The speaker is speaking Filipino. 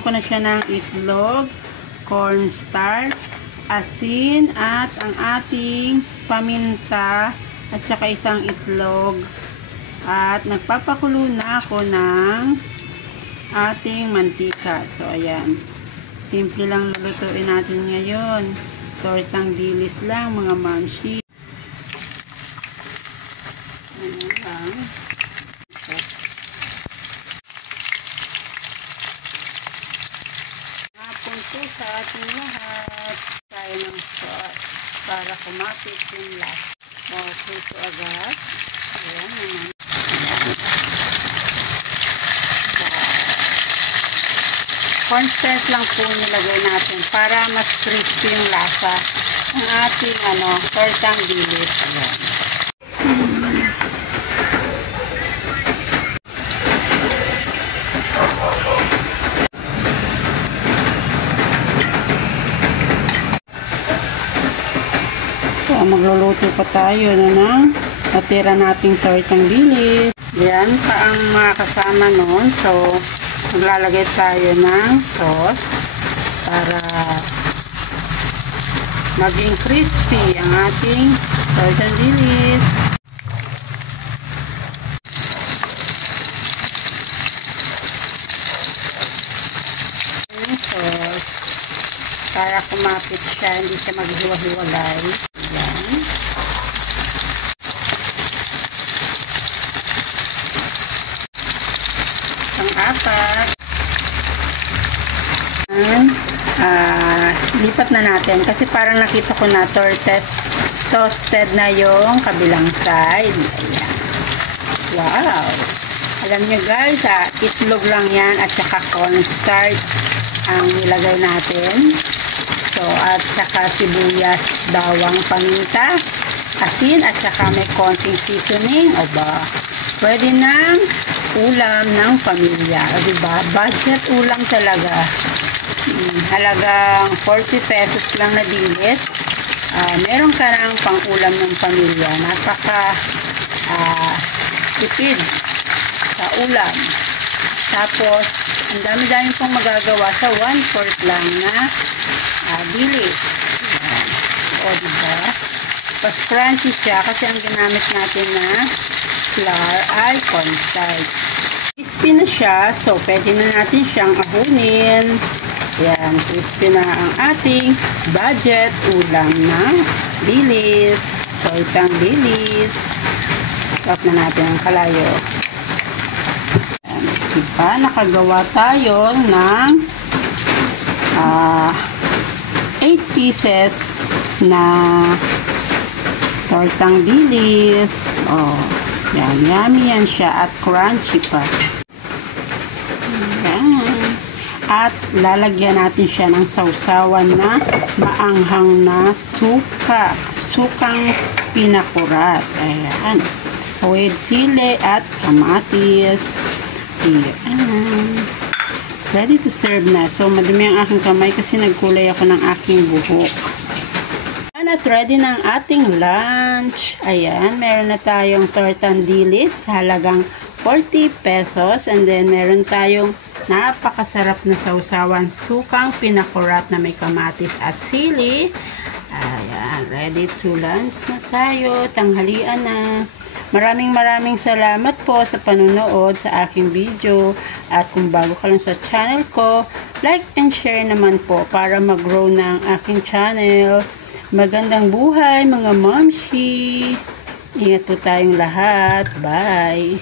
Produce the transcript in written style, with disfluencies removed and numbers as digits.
Nilagyan ko na siya ng itlog, cornstarch, asin, at ang ating paminta, at saka isang itlog. At nagpapakulo na ako ng ating mantika. So, ayan. Simple lang lulutuin natin ngayon. Tortang dilis lang, mga mamshi. Ayan lang. Hapon po sa ating lahat. Tayo ng sauce para kumapit yung last. Okay po agad. Ayan naman. Cornstarch lang po nilagay natin para mas crispy yung lasa ng ating tortang dilis. Ayan. So, magluluto pa tayo ng natira nating tortang dilis. Yan pa ang mga kasama nun. So, maglalagay tayo ng sauce para maging crispy ang ating tortang dilis. Yung sauce para kumapit siya, hindi siya maghiwa-hiwalay. Yan. Pang-apat. Lipat na natin kasi parang nakita ko na toasted na yung kabilang side. Ayan. Wow! Alam nyo guys, itlog lang yan at saka cornstarch ang nilagay natin. So, at saka sibuyas, bawang, paminta, asin, at saka may konting seasoning. O ba? Pwede ng ulam ng pamilya. O diba? Budget ulam talaga. Halagang 40 pesos lang na dilis. Meron ka ng pang-ulam ng pamilya. Napaka tipid sa ulam. Tapos, ang dami-dami pong magagawa sa 1/4 lang na dilis. O diba? Mas crunchy siya kasi ang ginamit natin na flour ay cornstarch. Crispy na siya, so pwede na natin siyang ahunin. Yan, crispy na ang ating budget ulam ng dilis. Tortang dilis. Stop na natin ang kalayo. Yan, diba? Nakagawa tayo ng 8 pieces na tortang dilis. Oh, yan, yummy yan siya at crunchy pa. Yan. At lalagyan natin siya ng sausawan na maanghang na suka. Sukang pinakurat. Ayan. With sili at kamatis. Ayan. Ready to serve na. So, madumi ang aking kamay kasi nagkulay ako ng aking buhok. At ready na ang ating lunch. Ayan, meron na tayong tortang dilis, halagang 40 pesos. And then, meron tayong napakasarap na sausawan, sukang pinakurat na may kamatis at sili. Ayan, ready to lunch na tayo. Tanghalian na. Maraming salamat po sa panunood sa aking video. At kung bago ka lang sa channel ko, like and share naman po para mag-grow na ang aking channel. Magandang buhay mga mamshi. Ingat po tayong lahat. Bye.